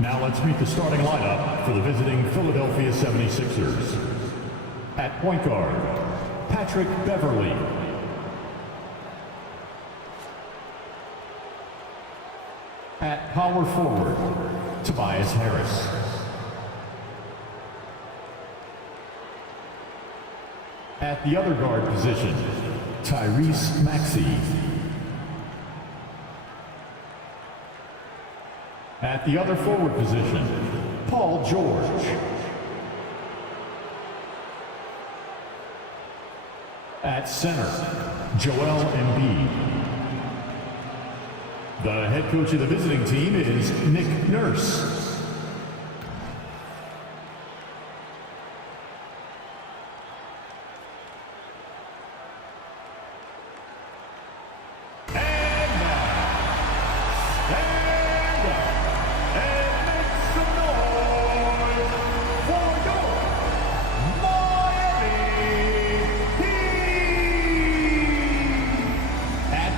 Now let's meet the starting lineup for the visiting Philadelphia 76ers. At point guard, Patrick Beverley. At power forward, Tobias Harris. At the other guard position, Tyrese Maxey. At the other forward position, Paul George. At center, Joel Embiid. The head coach of the visiting team is Nick Nurse.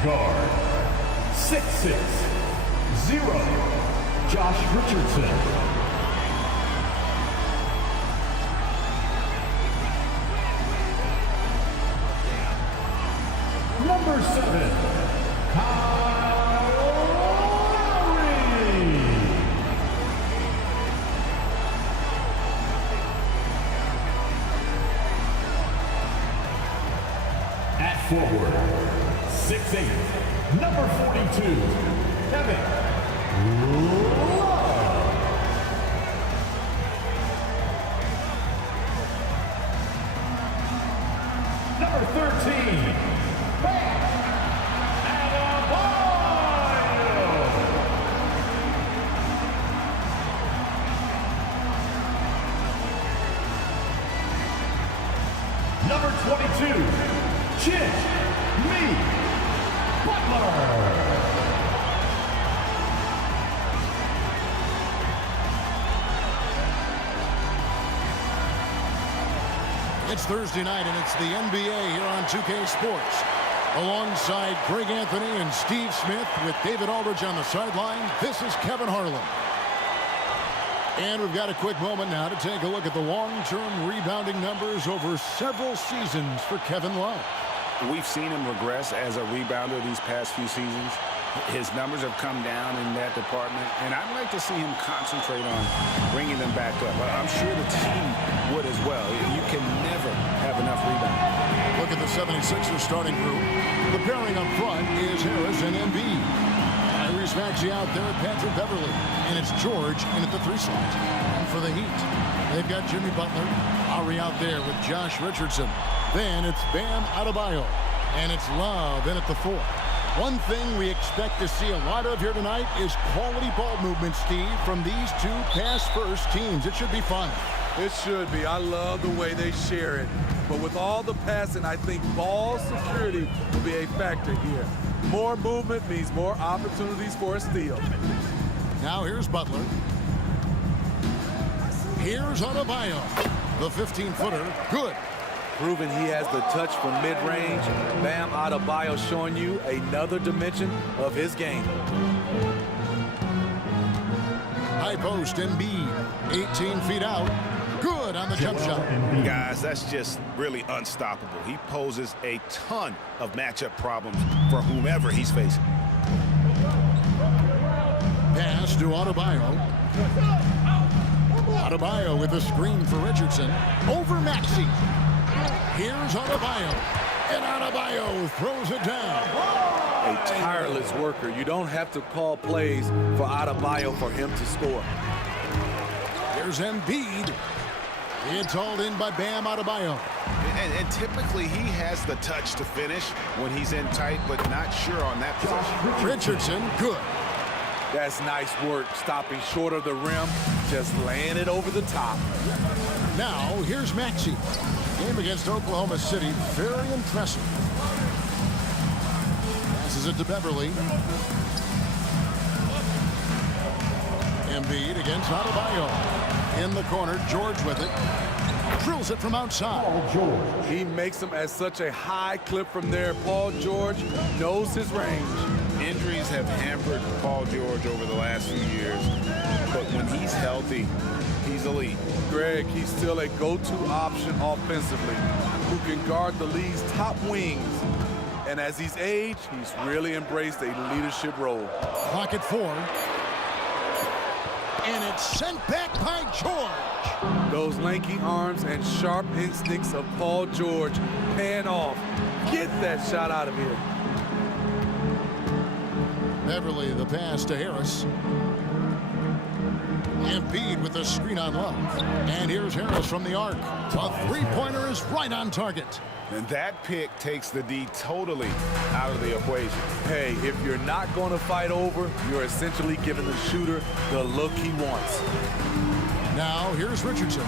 Guard, 6'6", 0, Josh Richardson. Number 7, Kyle Lowry. At forward, 6'8", number 42, Kevin Love. Number 13, Bam Adebayo. Number 22, Jimmy Butler. It's Thursday night, and it's the NBA here on 2K Sports. Alongside Greg Anthony and Steve Smith with David Aldridge on the sideline, this is Kevin Harlan. And we've got a quick moment now to take a look at the long-term rebounding numbers over several seasons for Kevin Love. We've seen him regress as a rebounder these past few seasons. His numbers have come down in that department, and I'd like to see him concentrate on bringing them back up. I'm sure the team would as well. You can never have enough rebounding. Look at the 76ers starting group. The pairing up front is Harris and Embiid. Tyrese Maxey out there at Patrick Beverley, and it's George in at the 3 slot. And for the Heat, they've got Jimmy Butler, Lowry out there with Josh Richardson. Then it's Bam Adebayo, and it's Love in at the 4. One thing we expect to see a lot of here tonight is quality ball movement, Steve, from these two pass-first teams. It should be fun. It should be. I love the way they share it. But with all the passing, I think ball security will be a factor here. More movement means more opportunities for a steal. Now here's Butler. Here's Adebayo. The 15-footer, good. Proving he has the touch from mid-range. Bam Adebayo showing you another dimension of his game. High post, Embiid, 18 feet out. Good on the jump shot. Guys, that's just really unstoppable. He poses a ton of matchup problems for whomever he's facing. Pass to Adebayo. Adebayo with a screen for Richardson. Over Maxey. Here's Adebayo. And Adebayo throws it down. A tireless worker. You don't have to call plays for Adebayo for him to score. Here's Embiid. It's hauled in by Bam Adebayo. And typically he has the touch to finish when he's in tight, but not sure on that position. Richardson, good. That's nice work, stopping short of the rim, just laying it over the top. Now, here's Maxey. Game against Oklahoma City, very impressive. Passes it to Beverley. Embiid against Adebayo. In the corner, George with it. Drills it from outside. Paul George. He makes them at such a high clip from there. Paul George knows his range. In Injuries have hampered Paul George over the last few years, but when he's healthy, he's elite. Greg, he's still a go-to option offensively who can guard the league's top wings. And as he's aged, he's really embraced a leadership role. Clock at 4. And it's sent back by George. Those lanky arms and sharp instincts of Paul George paying off. Get that shot out of here. Beverly, the pass to Harris. Embiid with the screen on Love. And here's Harris from the arc. A three-pointer is right on target. And that pick takes the D totally out of the equation. Hey, if you're not going to fight over, you're essentially giving the shooter the look he wants. Now, here's Richardson.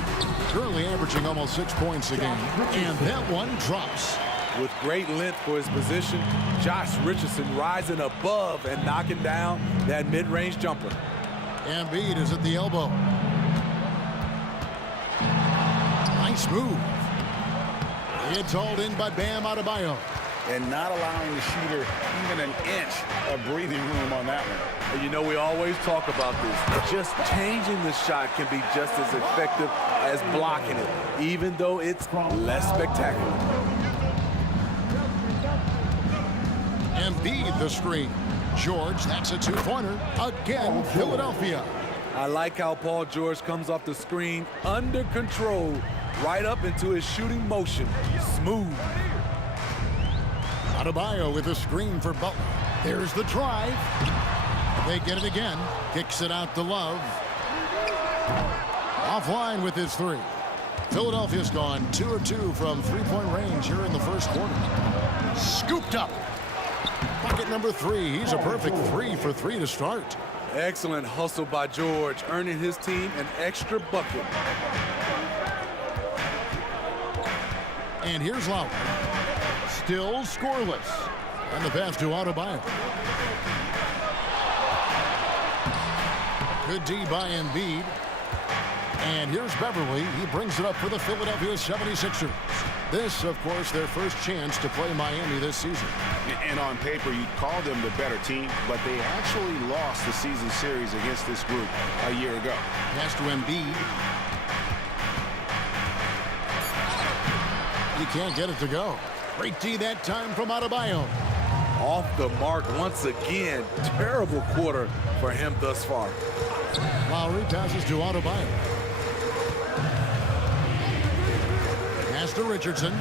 Currently averaging almost 6 points a game. And that one drops. With great length for his position, Josh Richardson rising above and knocking down that mid-range jumper. Embiid is at the elbow. Nice move. It's hauled in by Bam Adebayo. And not allowing the shooter even an inch of breathing room on that one. And you know, we always talk about this. Just changing the shot can be just as effective as blocking it, even though it's less spectacular. Embiid the screen. George, that's a two-pointer. Again, Philadelphia. I like how Paul George comes off the screen under control, right up into his shooting motion. Smooth. Adebayo with a screen for Butler. There's the drive. They get it again. Kicks it out to Love. Offline with his three. Philadelphia's gone 2 of 2 from three-point range here in the first quarter. Scooped up. Bucket number 3. He's a perfect 3 for 3 to start. Excellent hustle by George, earning his team an extra bucket. And here's Lowry. Still scoreless. And the pass to Adebayo. Good D by Embiid. And here's Beverly. He brings it up for the Philadelphia 76ers. This, of course, their first chance to play Miami this season. And on paper, you'd call them the better team, but they actually lost the season series against this group a year ago. Pass to Embiid. He can't get it to go. Great D that time from Adebayo. Off the mark once again. Terrible quarter for him thus far. Lowry passes to Adebayo. Pass to Richardson.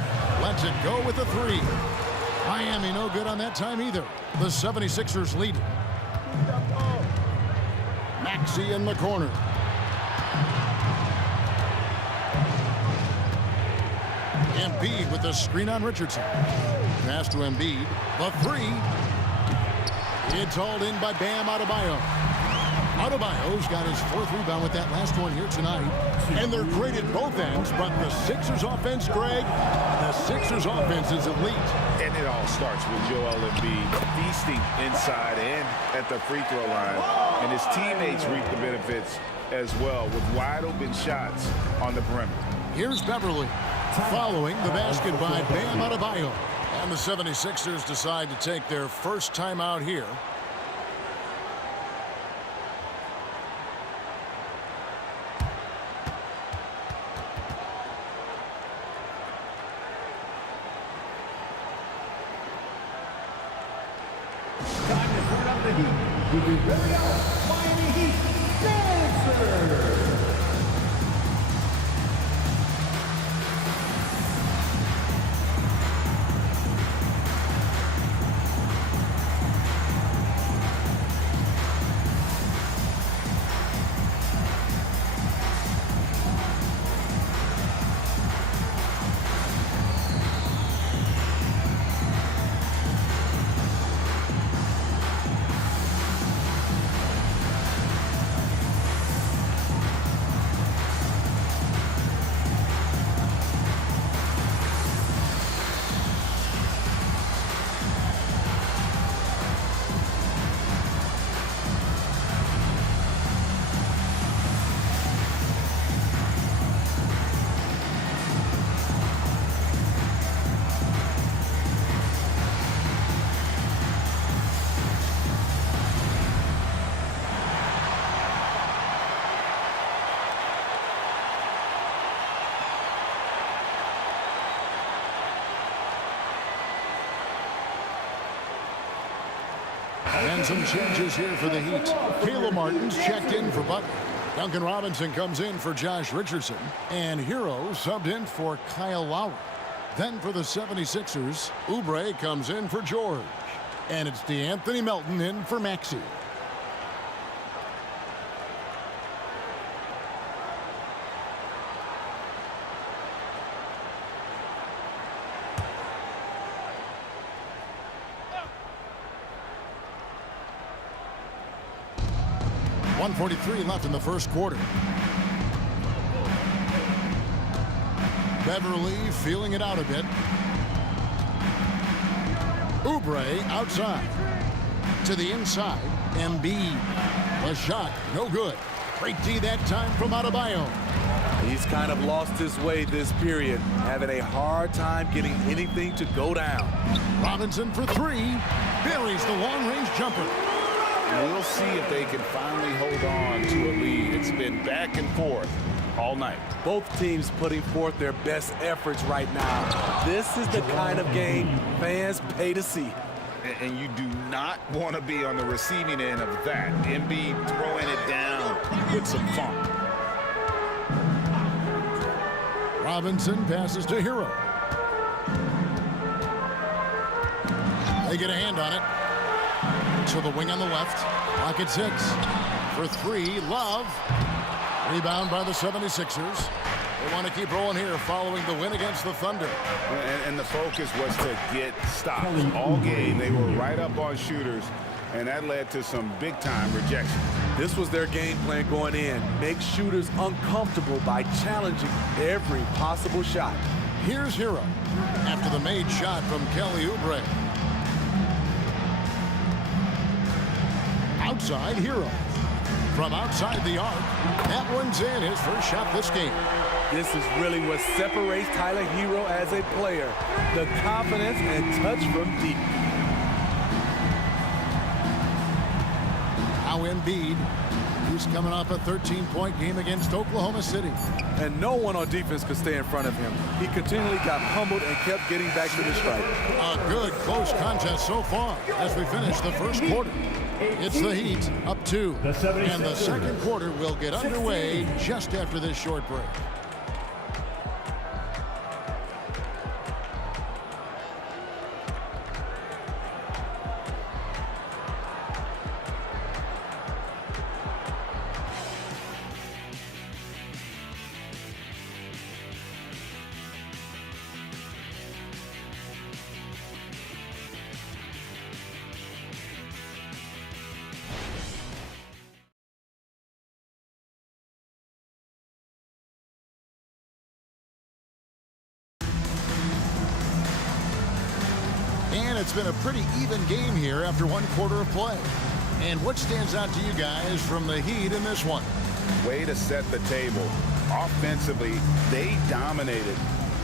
Lets it go with a 3. Miami no good on that time either. The 76ers lead. Maxey in the corner. Embiid with the screen on Richardson. Pass to Embiid. The 3. It's hauled in by Bam Adebayo. Adebayo's got his 4th rebound with that last one here tonight. And they're great at both ends, but the Sixers offense, Greg, the Sixers offense is elite. And it all starts with Joel Embiid feasting inside and at the free throw line. And his teammates reap the benefits as well with wide open shots on the perimeter. Here's Beverly following the basket by Bam Adebayo. And the 76ers decide to take their first timeout here. With your very own Miami Heat Dancers. And some changes here for the Heat. Caleb Martin's checked in for Butler. Duncan Robinson comes in for Josh Richardson. And Hero subbed in for Kyle Lowry. Then for the 76ers, Oubre comes in for George. And it's DeAnthony Melton in for Maxey. .143 left in the first quarter. Beverly feeling it out a bit. Oubre outside. To the inside. Embiid. A shot. No good. Great D that time from Adebayo. He's kind of lost his way this period, having a hard time getting anything to go down. Robinson for three. Buries the long-range jumper. We'll see if they can finally hold on to a lead. It's been back and forth all night. Both teams putting forth their best efforts right now. This is the kind of game fans pay to see. And you do not want to be on the receiving end of that. Embiid throwing it down with some funk. Robinson passes to Hero. They get a hand on it. To the wing on the left. Clock at 6. For three, Love. Rebound by the 76ers. They want to keep rolling here following the win against the Thunder. And the focus was to get stops. All game, they were right up on shooters, and that led to some big-time rejection. This was their game plan going in. Make shooters uncomfortable by challenging every possible shot. Here's Hero after the made shot from Kelly Oubre. Outside Hero. From outside the arc. That one's in, his first shot this game. This is really what separates Tyler Hero as a player. The confidence and touch from deep. Now Embiid, who's coming off a 13-point game against Oklahoma City. And no one on defense could stay in front of him. He continually got humbled and kept getting back to the strike. A good close contest so far as we finish the first quarter. It's the Heat up 2. And the second quarter will get underway just after this short break. And it's been a pretty even game here after one quarter of play. And what stands out to you guys from the Heat in this one? Way to set the table. Offensively, they dominated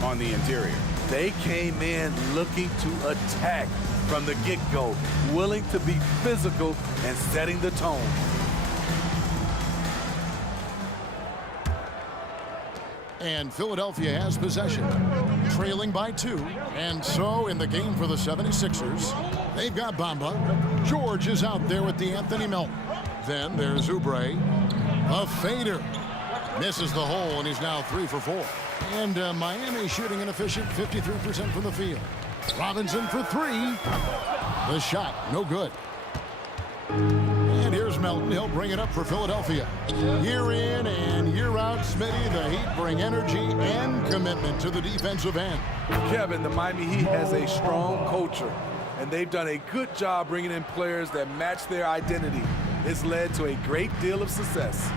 on the interior. They came in looking to attack from the get-go, willing to be physical and setting the tone. And Philadelphia has possession, trailing by 2. And so in the game for the 76ers, they've got Bamba. George is out there with DeAnthony Melton. Then there's Oubre. A fader. Misses the hole, and he's now 3 for 4. And Miami shooting an efficient 53% from the field. Robinson for 3. The shot, no good. And here's Melton. He'll bring it up for Philadelphia. Year in and year out, Smitty, the Heat bring energy and commitment to the defensive end. Kevin, the Miami Heat has a strong culture, and they've done a good job bringing in players that match their identity. It's led to a great deal of success.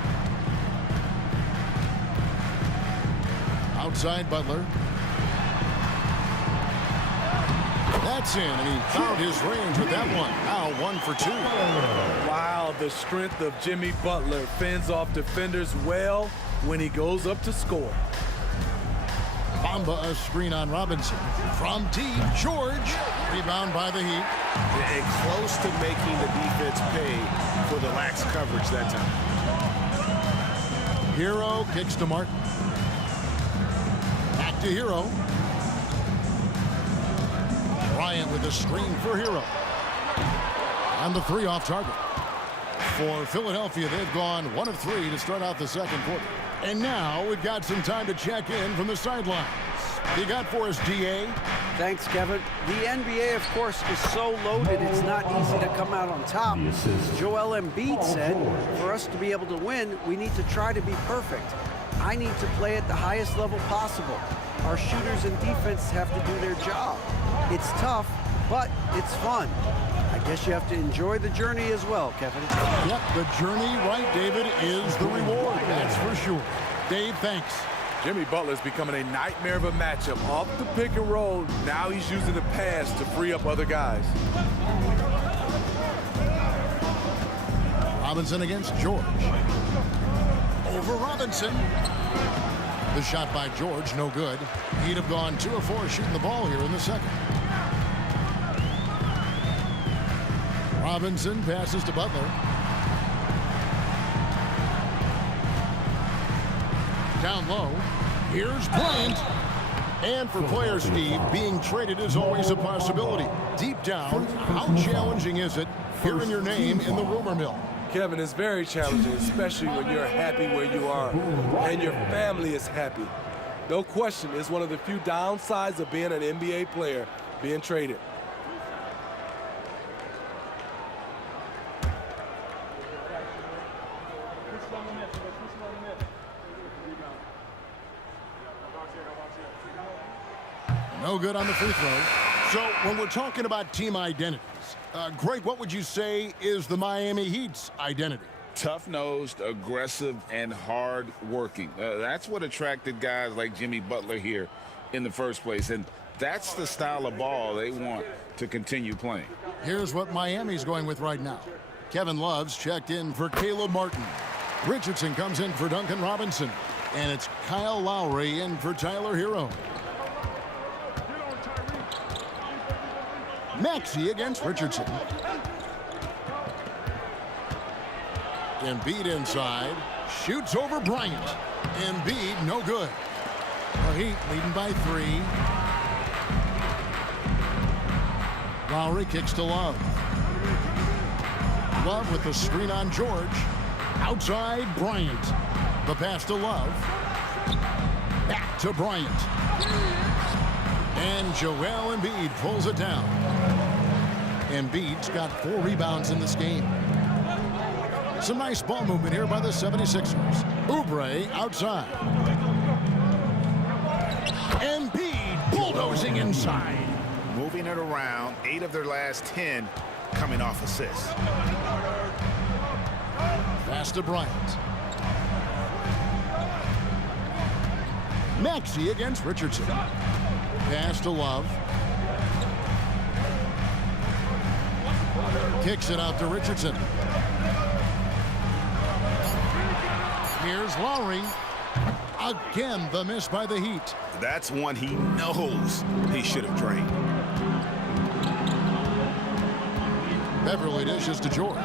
Outside Butler. That's in, and he found his range with that one. Now 1 for 2. Wow, the strength of Jimmy Butler fends off defenders well when he goes up to score. Bamba a screen on Robinson. From deep, George. Rebound by the Heat. And close to making the defense pay for the lax coverage that time. Hero kicks to Martin. Back to Hero. Bryant with a screen for Hero. And the 3 off target. For Philadelphia, they've gone 1 of 3 to start out the second quarter. And now we've got some time to check in from the sidelines. You got for us, DA? Thanks, Kevin. The NBA, of course, is so loaded, it's not easy to come out on top. Joel Embiid said, for us to be able to win, we need to try to be perfect. I need to play at the highest level possible. Our shooters and defense have to do their job. It's tough, but it's fun. I guess you have to enjoy the journey as well, Kevin. Yep, the journey, right, David, is the reward. That's for sure. Dave, thanks. Jimmy Butler's becoming a nightmare of a matchup. Off the pick and roll, now he's using the pass to free up other guys. Robinson against George. Over Robinson. The shot by George, no good. He'd have gone 2 of 4 shooting the ball here in the second. Robinson passes to Butler. Down low. Here's Bryant. And for players, Steve, being traded is always a possibility. Deep down, how challenging is it hearing your name in the rumor mill? Kevin, it's very challenging, especially when you're happy where you are and your family is happy. No question, it's one of the few downsides of being an NBA player, being traded. No good on the free throw. So when we're talking about team identities, Greg, what would you say is the Miami Heat's identity? Tough-nosed, aggressive, and hard-working. That's what attracted guys like Jimmy Butler here in the first place, and that's the style of ball they want to continue playing. Here's what Miami's going with right now. Kevin Love's checked in for Caleb Martin. Richardson comes in for Duncan Robinson, and it's Kyle Lowry in for Tyler Hero. Maxey against Richardson. Embiid inside. Shoots over Bryant. Embiid, no good. The Heat leading by 3. Lowry kicks to Love. Love with the screen on George. Outside, Bryant. The pass to Love. Back to Bryant. And Joel Embiid pulls it down. Embiid's got 4 rebounds in this game. Some nice ball movement here by the 76ers. Oubre outside. Embiid bulldozing inside. Moving it around, 8 of their last 10 coming off assists. Pass to Bryant. Maxey against Richardson. Pass to Love. Kicks it out to Richardson. Here's Lowry. Again, the miss by the Heat. That's one he knows he should have drained. Beverly dishes to George.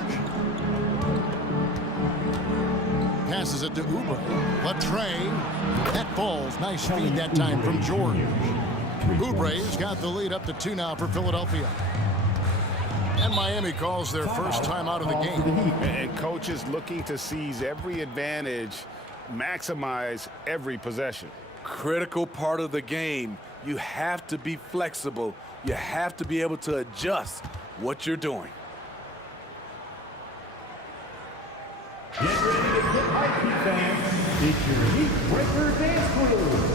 Passes it to Oubre. Latre. That falls. Nice feed that time from George. Oubre's got the lead up to 2 now for Philadelphia. And Miami calls their first time out of the game. And coaches looking to seize every advantage, maximize every possession. Critical part of the game. You have to be flexible. You have to be able to adjust what you're doing. Get ready to get hyped, fans. It's your Heat Breaker Dance Crew.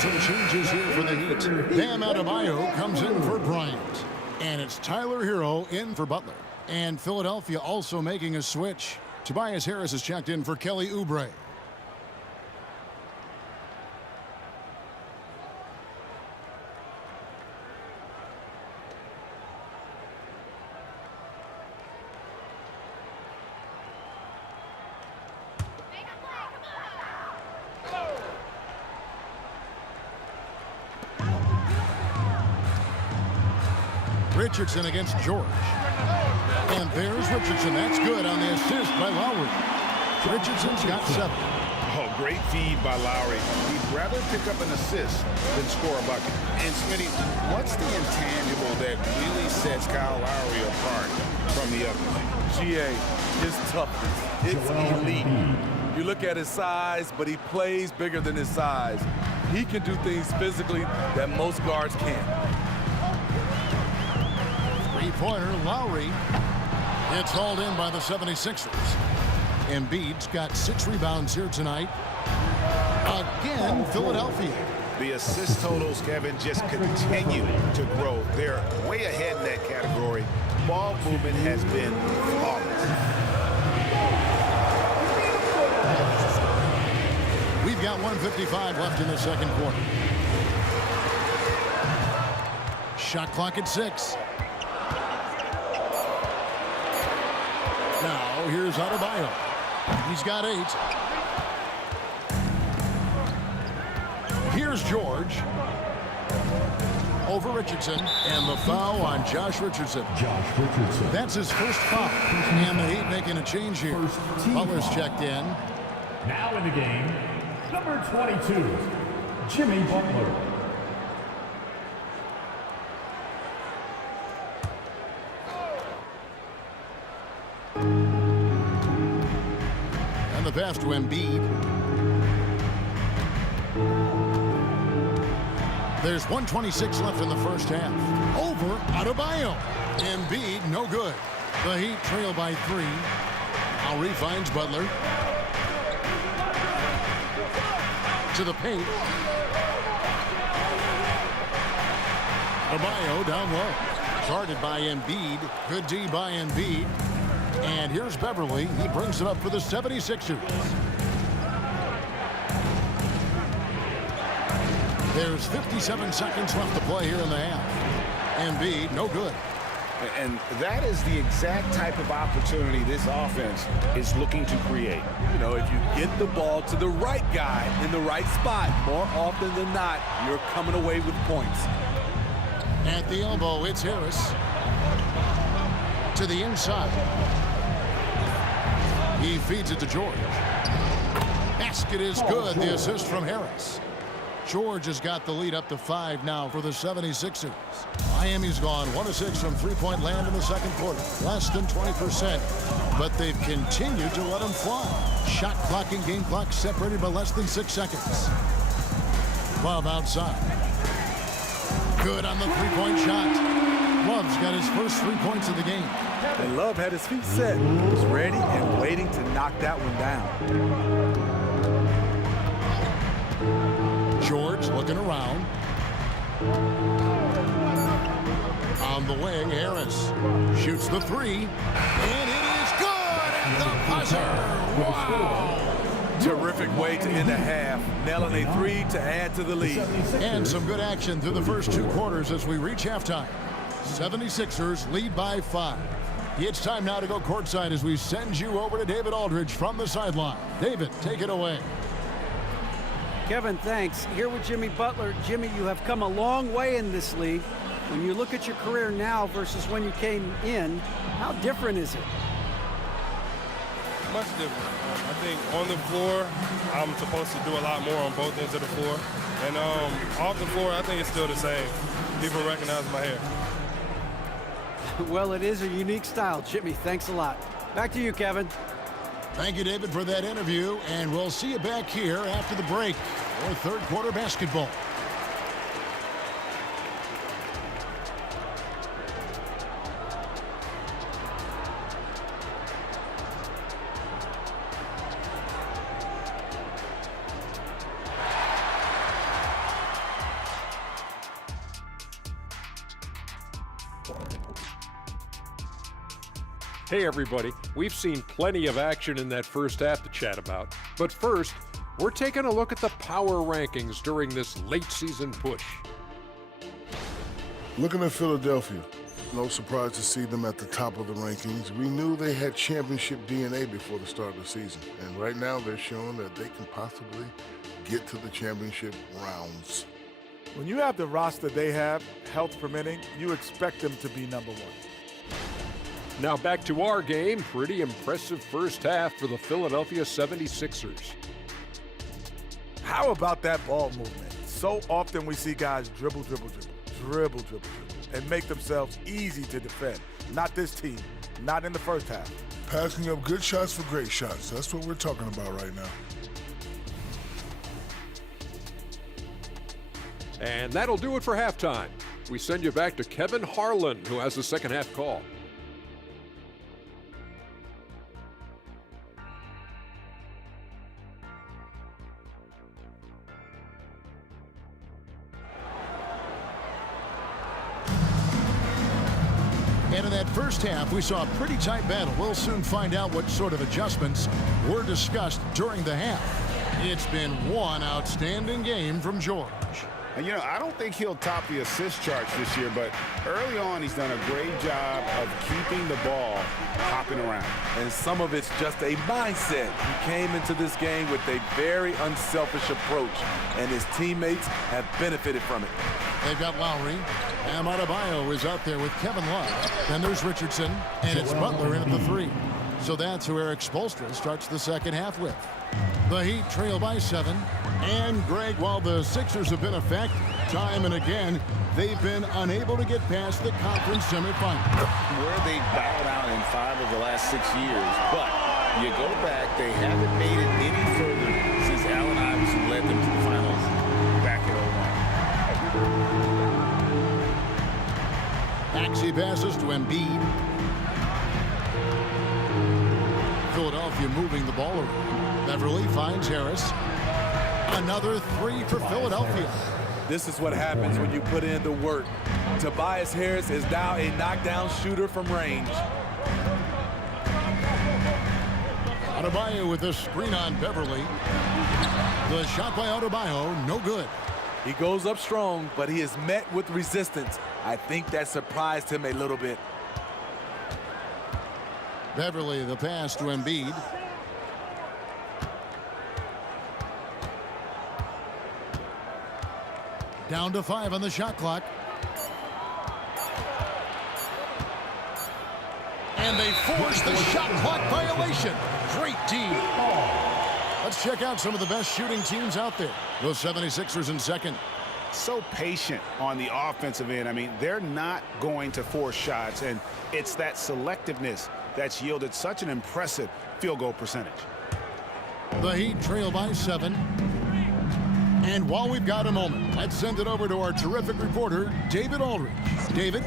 some changes here for the Heat. Bam Adebayo comes in for Bryant. And it's Tyler Hero in for Butler. And Philadelphia also making a switch. Tobias Harris is checked in for Kelly Oubre. Richardson against George. And there's Richardson. That's good on the assist by Lowry. Richardson's got 7. Oh, great feed by Lowry. He'd rather pick up an assist than score a bucket. And Smitty, what's the intangible that really sets Kyle Lowry apart from the others? GA, his toughness. It's elite. You look at his size, but he plays bigger than his size. He can do things physically that most guards can't. Three-pointer, Lowry. It's hauled in by the 76ers. Embiid's got 6 rebounds here tonight. Again, Philadelphia. The assist totals, Kevin, just continue to grow. They're way ahead in that category. Ball movement has been flawless. We've got 1:55 left in the second quarter. Shot clock at 6. Now, here's Adebayo. He's got 8. Here's George. Over Richardson. And the foul on Josh Richardson. Josh Richardson. That's his first foul. And the Heat making a change here. Butler's checked in. Now in the game, number 22, Jimmy Butler. And the pass to Embiid. There's 1:26 left in the first half. Over Adebayo. Embiid, no good. The Heat trail by 3. Lowry finds Butler. To the paint. Adebayo down low. Guarded by Embiid. Good D by Embiid. And here's Beverly. He brings it up for the 76ers. There's 57 seconds left to play here in the half. Embiid, no good. And that is the exact type of opportunity this offense is looking to create. You know, if you get the ball to the right guy in the right spot, more often than not, you're coming away with points. At the elbow, it's Harris. To the inside. He feeds it to George. Basket is good. The assist from Harris. George has got the lead up to 5 now for the 76ers. Miami's gone 1 of 6 from three-point land in the second quarter. Less than 20%. But they've continued to let them fly. Shot clock and game clock separated by less than 6 seconds. Love outside. Good on the three-point shot. Love's got his first 3 points of the game. And Love had his feet set. He was ready and waiting to knock that one down. George looking around. On the wing, Harris shoots the 3. And it is good at the buzzer. Wow. Terrific way to end the half. Nailing a 3 to add to the lead. And some good action through the first 2 quarters as we reach halftime. 76ers lead by 5. It's time now to go courtside as we send you over to David Aldridge from the sideline. David, take it away. Kevin, thanks. Here with Jimmy Butler. Jimmy, you have come a long way in this league. When you look at your career now versus when you came in, how different is it? Much different. I think on the floor, I'm supposed to do a lot more on both ends of the floor. And off the floor, I think it's still the same. People recognize my hair. Well, it is a unique style, Jimmy. Thanks a lot. Back to you, Kevin. Thank you, David, for that interview, and we'll see you back here after the break for third quarter basketball. Hey everybody, we've seen plenty of action in that first half to chat about. But first, we're taking a look at the power rankings during this late season push. Looking at Philadelphia, no surprise to see them at the top of the rankings. We knew they had championship DNA before the start of the season, and right now they're showing that they can possibly get to the championship rounds. When you have the roster they have, health permitting, you expect them to be number one. Now back to our game. Pretty impressive first half for the Philadelphia 76ers. How about that ball movement? So often we see guys dribble, and make themselves easy to defend. Not this team, not in the first half. Passing up good shots for great shots. That's what we're talking about right now. And that'll do it for halftime. We send you back to Kevin Harlan, who has the second half call. And in that first half, we saw a pretty tight battle. We'll soon find out what sort of adjustments were discussed during the half. It's been one outstanding game from George. And, you know, I don't think he'll top the assist charts this year, but early on he's done a great job of keeping the ball hopping around. And some of it's just a mindset. He came into this game with a very unselfish approach, and his teammates have benefited from it. They've got Lowry. Bam Adebayo is out there with Kevin Love. Then there's Richardson, and it's Butler in at the 3. So that's who Eric Spoelstra starts the second half with. The Heat trail by 7. And, Greg, while the Sixers have been effective time and again, they've been unable to get past the conference semifinals. Where they bowed out in 5 of the last 6 years. But you go back, they haven't made it any further since Allen Iverson led them to the finals back in 01. Maxey passes to Embiid. Philadelphia moving the ball around. Beverly finds Harris. Another 3 for Philadelphia. This is what happens when you put in the work. Tobias Harris is now a knockdown shooter from range. Adebayo with a screen on Beverly. The shot by Adebayo, no good. He goes up strong, but he is met with resistance. I think that surprised him a little bit. Beverly, the pass to Embiid. Down to 5 on the shot clock. And they force the shot clock violation. Great D. Let's check out some of the best shooting teams out there. The 76ers in second. So patient on the offensive end. I mean, they're not going to force shots, and it's that selectiveness that's yielded such an impressive field goal percentage. The Heat trail by 7. And while we've got a moment, let's send it over to our terrific reporter, David Aldridge. David?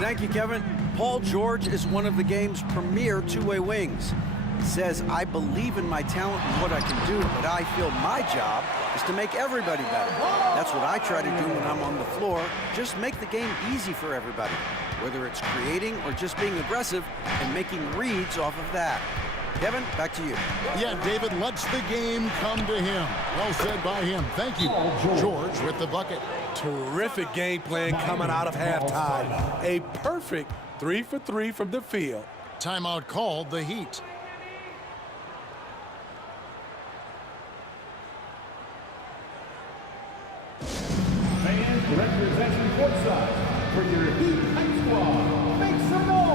Thank you, Kevin. Paul George is one of the game's premier two-way wings. He says, I believe in my talent and what I can do, but I feel my job is to make everybody better. That's what I try to do when I'm on the floor. Just make the game easy for everybody, whether it's creating or just being aggressive and making reads off of that. Kevin, back to you. Yeah, David lets the game come to him. Well said by him. Thank you, George, with the bucket. Terrific game plan coming out of halftime. A perfect 3 for 3 from the field. Timeout called, the Heat. Fans representing courtside for your Heat High Squad. Make some noise!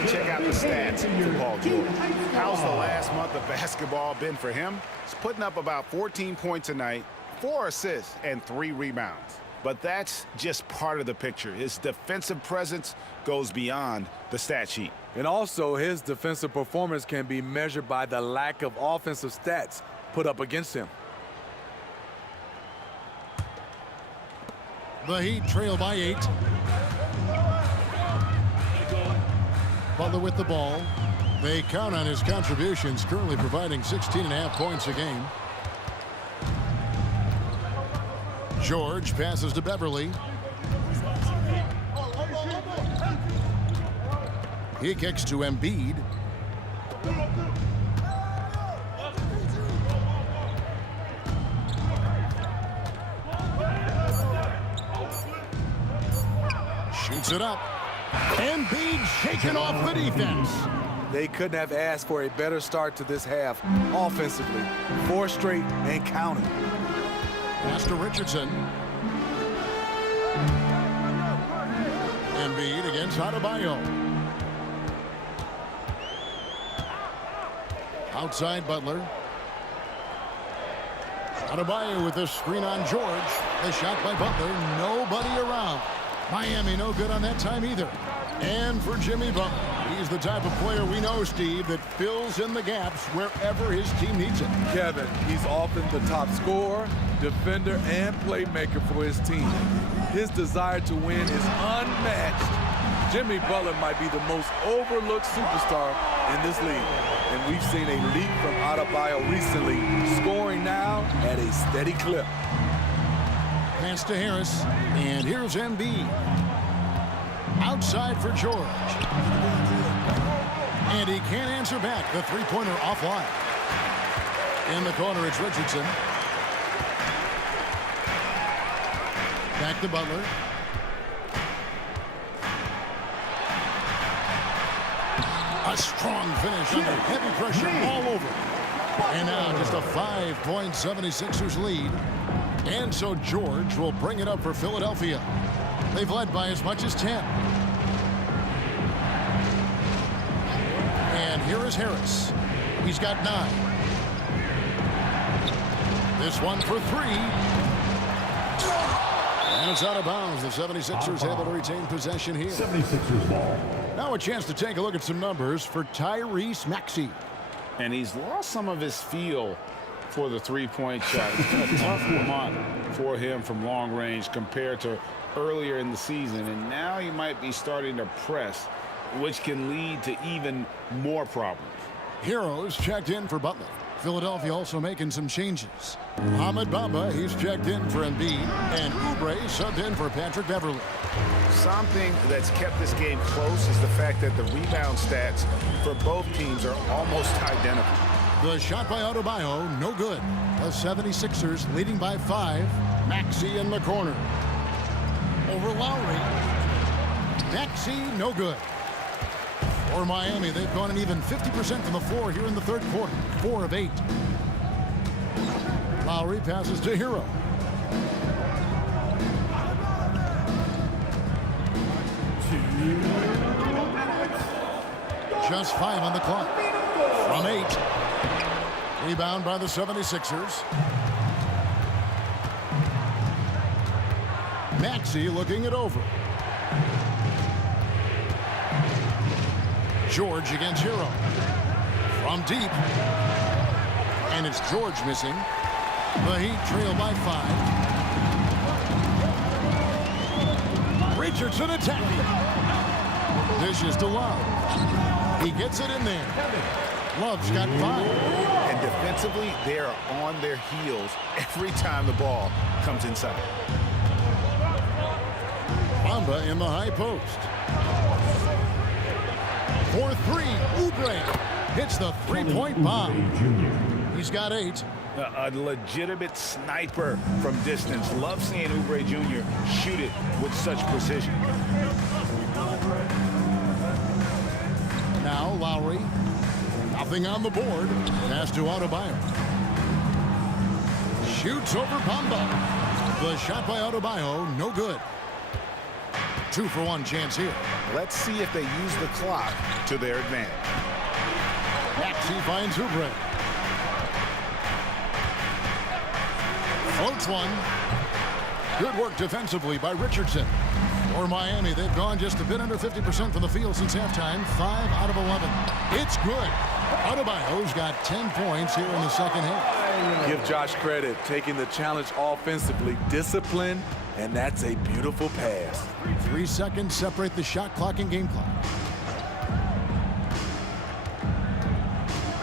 to check out the stats for Paul George. How's the last month of basketball been for him? He's putting up about 14 points a night, 4 assists, and 3 rebounds. But that's just part of the picture. His defensive presence goes beyond the stat sheet. And also, his defensive performance can be measured by the lack of offensive stats put up against him. The Heat trail by 8. Butler with the ball. They count on his contributions, currently providing 16.5 points a game. George passes to Beverly. He kicks to Embiid. Shoots it up. Embiid shaking off the defense. They couldn't have asked for a better start to this half offensively. 4 straight and counting. Pass to Richardson. Embiid against Adebayo. Outside Butler. Adebayo with the screen on George. The shot by Butler. Nobody around. Miami no good on that time either. And for Jimmy Butler, he's the type of player we know, Steve, that fills in the gaps wherever his team needs it. Kevin, he's often the top scorer, defender, and playmaker for his team. His desire to win is unmatched. Jimmy Butler might be the most overlooked superstar in this league. And we've seen a leap from Adebayo recently, scoring now at a steady clip. Pass to Harris, and here's Embiid. Outside for George. And he can't answer back. The three-pointer offline. In the corner, it's Richardson. Back to Butler. A strong finish under heavy pressure all over. And now just a 5-point 76ers lead. And so George will bring it up for Philadelphia. They've led by as much as 10. And here is Harris. He's got 9. This one for 3. And it's out of bounds. The 76ers able to retain possession here. 76ers ball. Now a chance to take a look at some numbers for Tyrese Maxey. And he's lost some of his feel for the three-point shot. It's been a tough month for him from long range compared to earlier in the season. And now he might be starting to press, which can lead to even more problems. Heroes checked in for Butler. Philadelphia also making some changes. Ahmed Bamba, he's checked in for Embiid. And Oubre subbed in for Patrick Beverly. Something that's kept this game close is the fact that the rebound stats for both teams are almost identical. The shot by Adebayo, no good. The 76ers leading by 5. Maxey in the corner. Over Lowry. Maxey, no good. For Miami, they've gone an even 50% from the floor here in the third quarter. 4 of 8. Lowry passes to Hero. Just 5 on the clock. From 8. Rebound by the 76ers. Maxey looking it over. George against Hero. From deep. And it's George missing. The Heat trail by 5. Richardson attacking. Dishes to Love. He gets it in there. Love's got 5. And defensively, they are on their heels every time the ball comes inside. Bamba in the high post. For 3, Oubre hits the three-point bomb. He's got 8. A legitimate sniper from distance. Love seeing Oubre Jr. shoot it with such precision. Now Lowry. Nothing on the board. Pass to Adebayo. Shoots over Bamba. The shot by Adebayo, no good. 2-for-1 chance here. Let's see if they use the clock to their advantage. Maxey finds Oubre. Floats one. Good work defensively by Richardson. For Miami, they've gone just a bit under 50% from the field since halftime. 5 out of 11. It's good. Adebayo's got 10 points here in the second half. Give Josh credit, taking the challenge offensively, discipline, and that's a beautiful pass. 3 seconds separate the shot clock and game clock.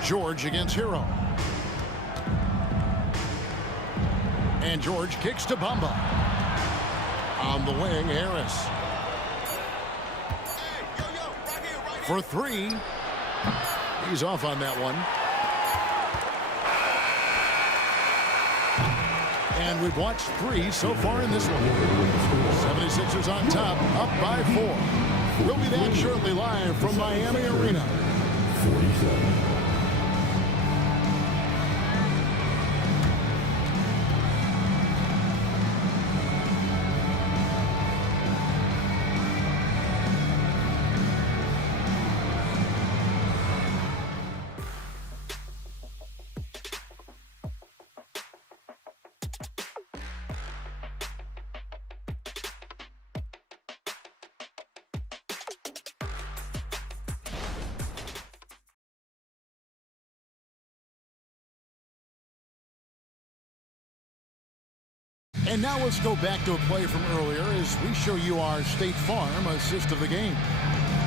George against Hero. And George kicks to Bamba. On the wing, Harris. For 3. He's off on that one. And we've watched 3 so far in this one. 76ers on top, up by 4. We'll be back shortly live from Miami Arena. 47. And now let's go back to a play from earlier as we show you our State Farm assist of the game.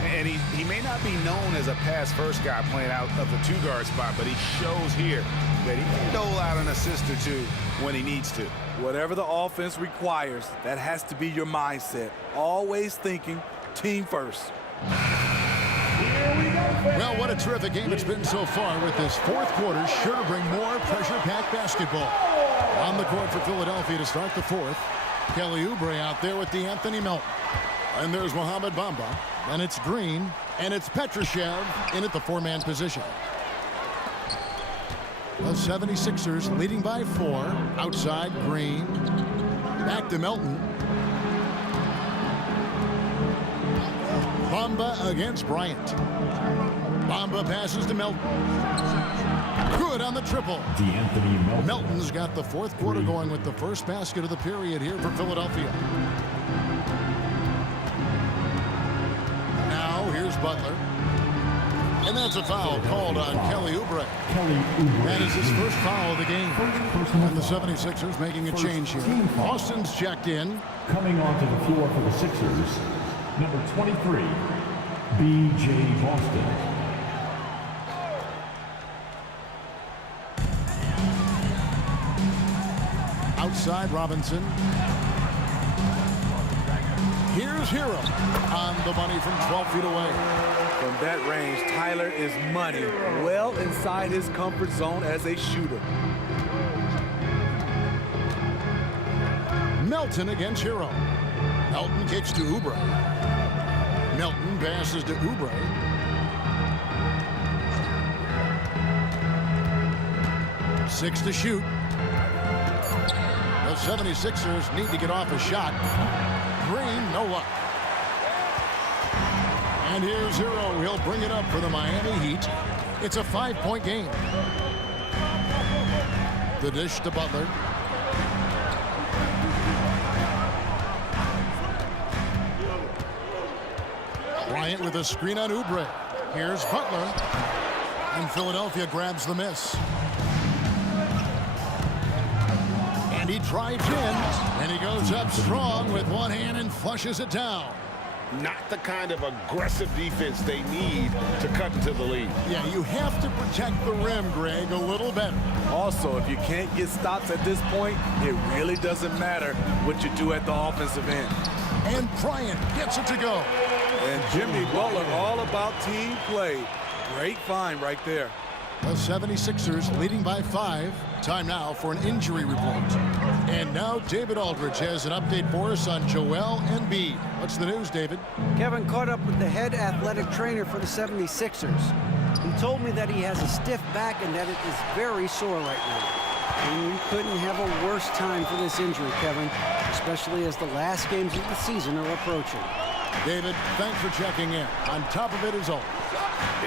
And he may not be known as a pass-first guy playing out of the 2-guard spot, but he shows here that he can dole out an assist or 2 when he needs to. Whatever the offense requires, that has to be your mindset. Always thinking team first. Well, what a terrific game it's been so far, with this fourth quarter sure to bring more pressure-packed basketball. On the court for Philadelphia to start the fourth. Kelly Oubre out there with DeAnthony Melton. And there's Mohamed Bamba. And it's Green. And it's Petrushev in at the 4-man position. The 76ers leading by 4. Outside, Green. Back to Melton. Bamba against Bryant. Bamba passes to Melton. Good on the triple. DeAnthony Melton. Melton's got the fourth quarter going with the first basket of the period here for Philadelphia. Now here's Butler. And that's a foul called on Kelly Oubre. That is his first foul of the game. And the 76ers making a change here. Austin's checked in. Coming onto the floor for the Sixers, number 23, B.J. Boston. Outside, Robinson. Here's Hero on the money from 12 feet away. From that range, Tyler is money, well inside his comfort zone as a shooter. Melton against Hero. Melton kicks to Oubre. Melton passes to Oubre. Six to shoot. The 76ers need to get off a shot. Green, no luck. And here's Hero. He'll bring it up for the Miami Heat. It's a 5-point game. The dish to Butler. Bryant with a screen on Oubre. Here's Butler. And Philadelphia grabs the miss. And he drives in. And he goes up strong with one hand and flushes it down. Not the kind of aggressive defense they need to cut into the lead. Yeah, you have to protect the rim, Greg, a little better. Also, if you can't get stops at this point, it really doesn't matter what you do at the offensive end. And Bryant gets it to go. And Jimmy Butler, all about team play. Great find right there. The 76ers leading by 5. Time now for an injury report. And now David Aldridge has an update for us on Joel Embiid. What's the news, David? Kevin caught up with the head athletic trainer for the 76ers. He told me that he has a stiff back and that it is very sore right now. And you couldn't have a worse time for this injury, Kevin, especially as the last games of the season are approaching. David, thanks for checking in. On top of it as always.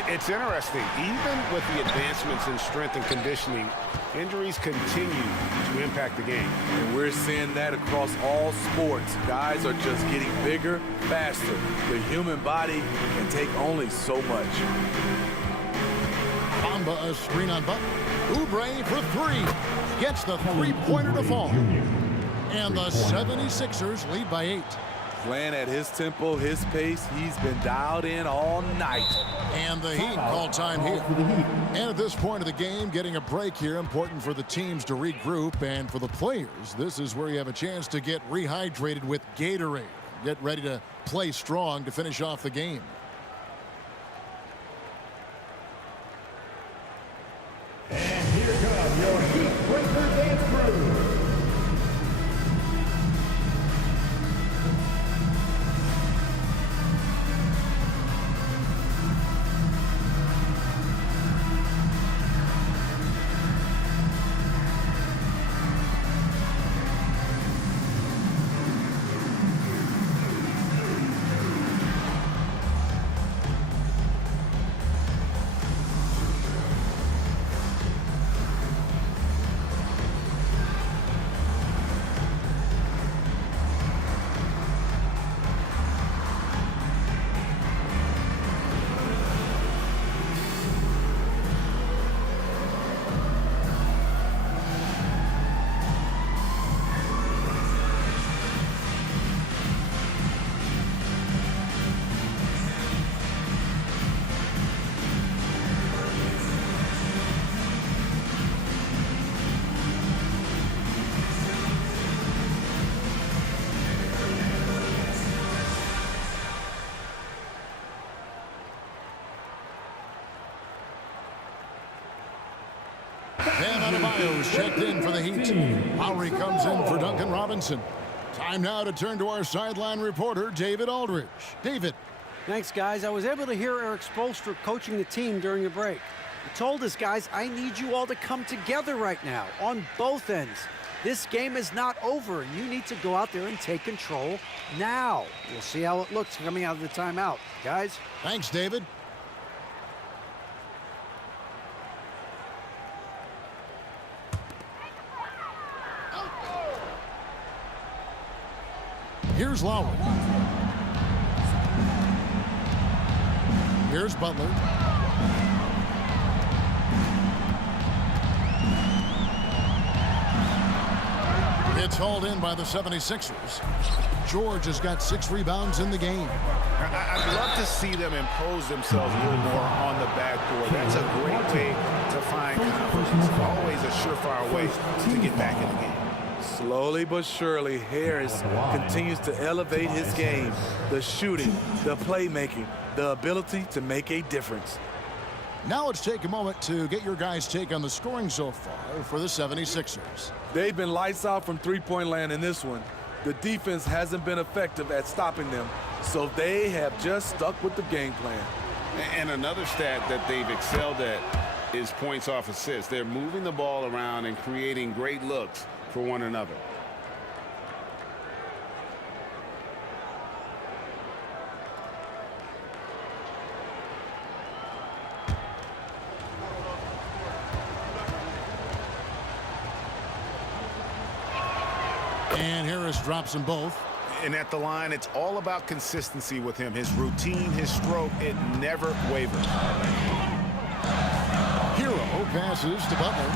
It's interesting. Even with the advancements in strength and conditioning, injuries continue to impact the game. And we're seeing that across all sports. Guys are just getting bigger, faster. The human body can take only so much. Bamba a screen on Butler. Oubre for three. Gets the three-pointer to fall. And the 76ers lead by 8. Playing at his tempo, his pace, he's been dialed in all night. And the Heat call time here. And at this point of the game, getting a break here, important for the teams to regroup. And for the players, this is where you have a chance to get rehydrated with Gatorade. Get ready to play strong to finish off the game. And here come your Heat Breaker Dance Crew. Bam Adebayo's checked in for the Heat. Lowry comes in for Duncan Robinson. Time now to turn to our sideline reporter, David Aldridge. David. Thanks, guys. I was able to hear Eric Spoelstra coaching the team during the break. He told us, guys, I need you all to come together right now on both ends. This game is not over. You need to go out there and take control now. We'll see how it looks coming out of the timeout. Guys? Thanks, David. Here's Lowry. Here's Butler. It's hauled in by the 76ers. George has got 6 rebounds in the game. I'd love to see them impose themselves a little more on the backboard. That's a great way to find confidence. Always a surefire way to get back in the game. Slowly but surely, Harris continues to elevate his game. The shooting, the playmaking, the ability to make a difference. Now let's take a moment to get your guys' take on the scoring so far for the 76ers. They've been lights out from three-point land in this one. The defense hasn't been effective at stopping them, so they have just stuck with the game plan. And another stat that they've excelled at is points off assists. They're moving the ball around and creating great looks for one another. And Harris drops them both. And at the line, it's all about consistency with him. His routine, his stroke, it never wavers. Hero passes to Butler.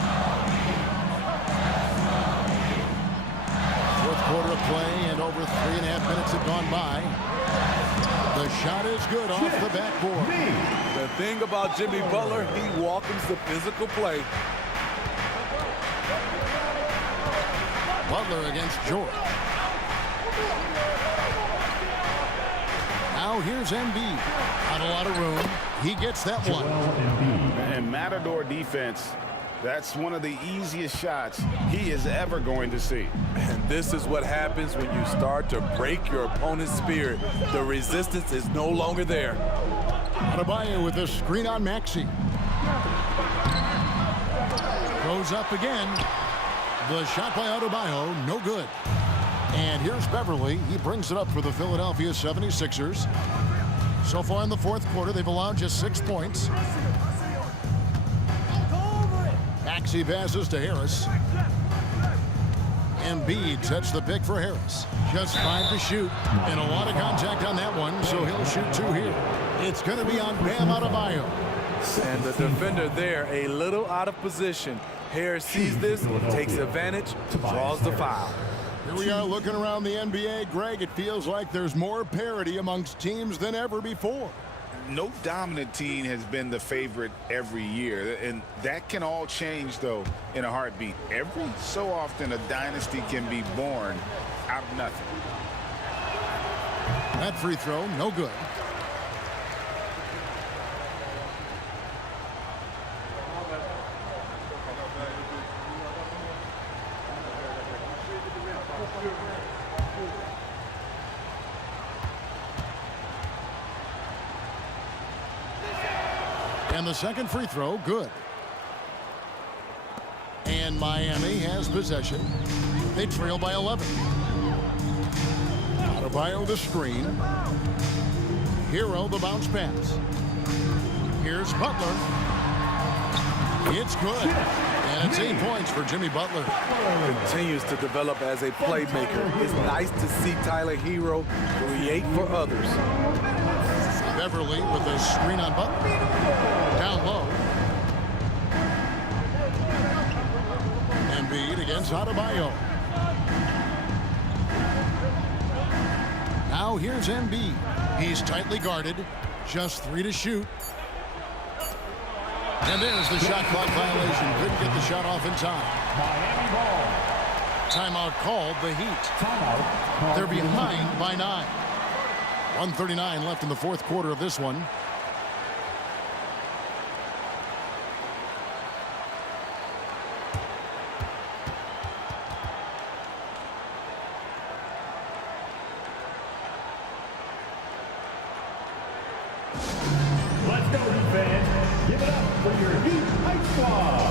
Fourth quarter of play, and over 3.5 minutes have gone by. The shot is good off the backboard. The thing about Jimmy Butler, he welcomes the physical play. Butler against George. Now here's Embiid. Not a lot of room. He gets that one. And Matador defense, that's one of the easiest shots he is ever going to see. And this is what happens when you start to break your opponent's spirit. The resistance is no longer there. Adebayo with a screen on Maxey. Goes up again. The shot by Adebayo, no good. And here's Beverly. He brings it up for the Philadelphia 76ers. So far in the fourth quarter, they've allowed just 6 points. Maxey passes to Harris. Embiid sets the pick for Harris. Just 5 to shoot, and a lot of contact on that one, so he'll shoot 2 here. It's going to be on Bam Adebayo. And the defender there a little out of position. Harris sees this, takes advantage, draws the foul. Here we are looking around the NBA. Greg, it feels like there's more parity amongst teams than ever before. No dominant team has been the favorite every year, and that can all change, though, in a heartbeat. Every so often, a dynasty can be born out of nothing. That free throw, no good. And the second free throw, good. And Miami has possession. They trail by 11. Adebayo the screen. Hero the bounce pass. Here's Butler. It's good. And it's 8 points for Jimmy Butler. Continues to develop as a playmaker. It's nice to see Tyler Hero create for others. Beverly with a screen on Butler. Down low. Embiid against Adebayo. Now here's Embiid. He's tightly guarded. Just 3 to shoot. And there's the shot clock violation. Couldn't get the shot off in time. Miami ball. Timeout called, the Heat. They're behind by 9. 1:39 left in the fourth quarter of this one. Let's go, Heat fans. Give it up for your Heat Hype Squad.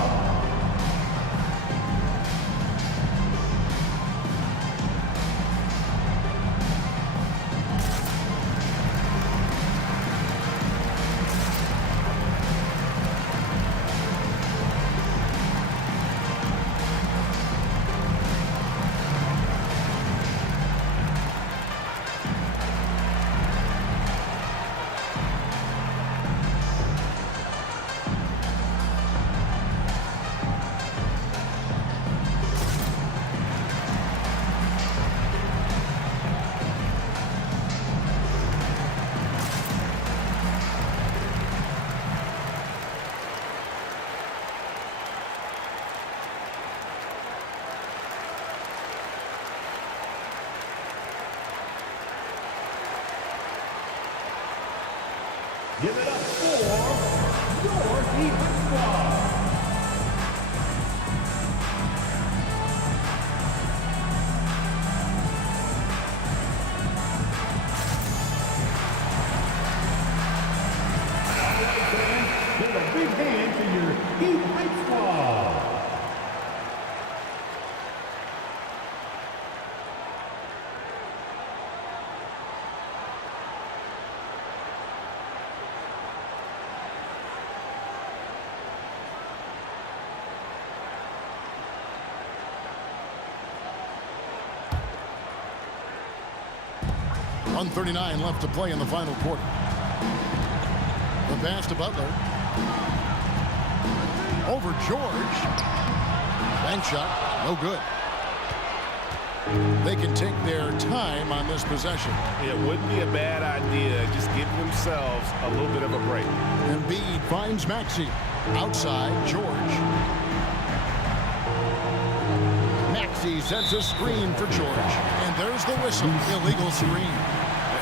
Give it up for your Heat Squad. Give a big hand to your Heat Hype Squad. .139 left to play in the final quarter. The pass to Butler. Over George. Bank shot, no good. They can take their time on this possession. It wouldn't be a bad idea. Just give themselves a little bit of a break. Embiid finds Maxey. Outside, George. Maxey sets a screen for George. And there's the whistle. Illegal screen.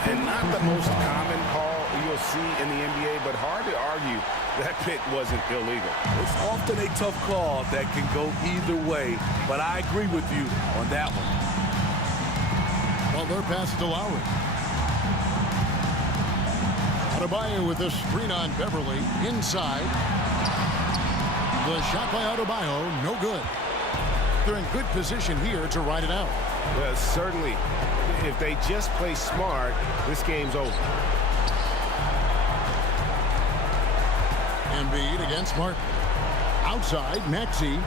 And not the most common call you'll see in the NBA, but hard to argue that pick wasn't illegal. It's often a tough call that can go either way, but I agree with you on that one. Well, their pass to Lowry. Adebayo with a screen on Beverly. Inside. The shot by Adebayo, no good. They're in good position here to ride it out. Well, certainly, if they just play smart, this game's over. Embiid against Martin. Outside, Maxey.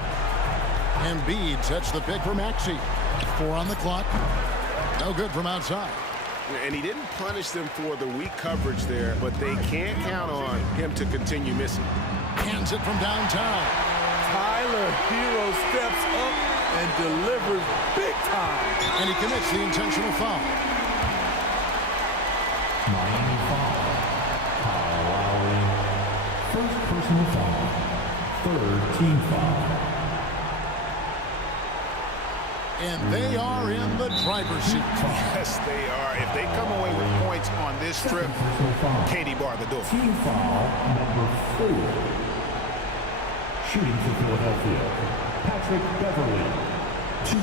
Embiid sets the pick for Maxey. 4 on the clock. No good from outside. And he didn't punish them for the weak coverage there, but they can't count on him to continue missing. Hands it from downtown. Tyler Hero steps up and delivers big time. And he commits the intentional foul. Miami foul. Kyle Lowry. First personal foul. Third team foul. And they are in the driver's seat. Yes, they are. If they come away with points on this trip, Katie bar the door. Team foul number 4. Shooting for Philadelphia, Patrick Beverly. 2.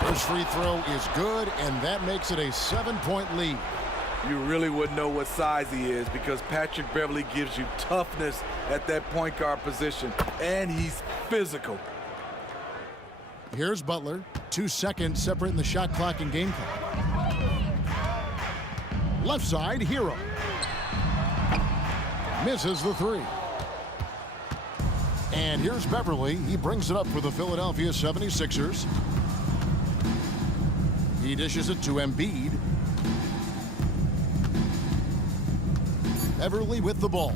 First free throw is good, and that makes it a 7-point lead. You really wouldn't know what size he is because Patrick Beverly gives you toughness at that point guard position, and he's physical. Here's Butler. 2 seconds separating the shot clock and game clock. Left side, Hero. Misses the 3. And here's Beverly. He brings it up for the Philadelphia 76ers. He dishes it to Embiid. Beverly with the ball.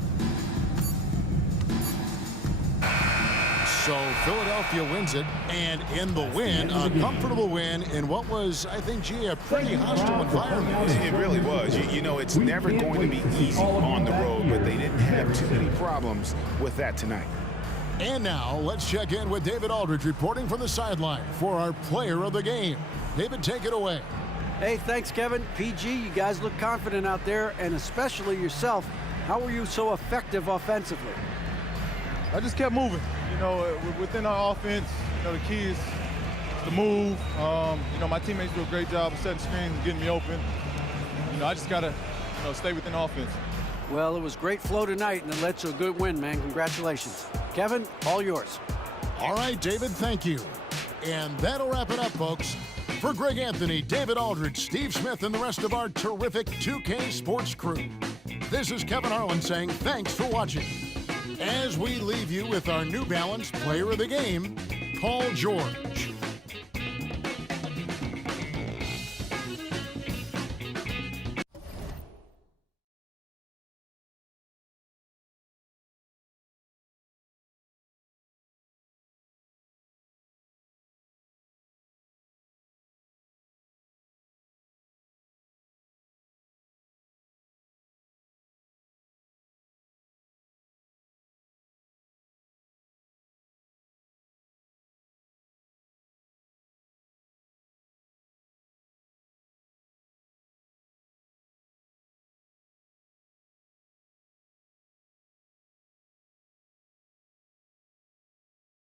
So Philadelphia wins it, and in the win, a comfortable win in what was, I think, G, a pretty hostile environment. It really was. You know, it's never going to be easy on the road, but they didn't have too many problems with that tonight. And now, let's check in with David Aldridge reporting from the sideline for our player of the game. David, take it away. Hey, thanks, Kevin. PG, you guys look confident out there, and especially yourself. How were you so effective offensively? I just kept moving. You know, within our offense, you know, the key is to move. You know, my teammates do a great job of setting screens and getting me open. You know, I just got to, you know, stay within offense. Well, it was great flow tonight, and it led to a good win, man. Congratulations. Kevin, all yours. All right, David, thank you. And that'll wrap it up, folks. For Greg Anthony, David Aldridge, Steve Smith, and the rest of our terrific 2K Sports crew, this is Kevin Harlan saying thanks for watching. As we leave you with our New Balance Player of the Game, Paul George.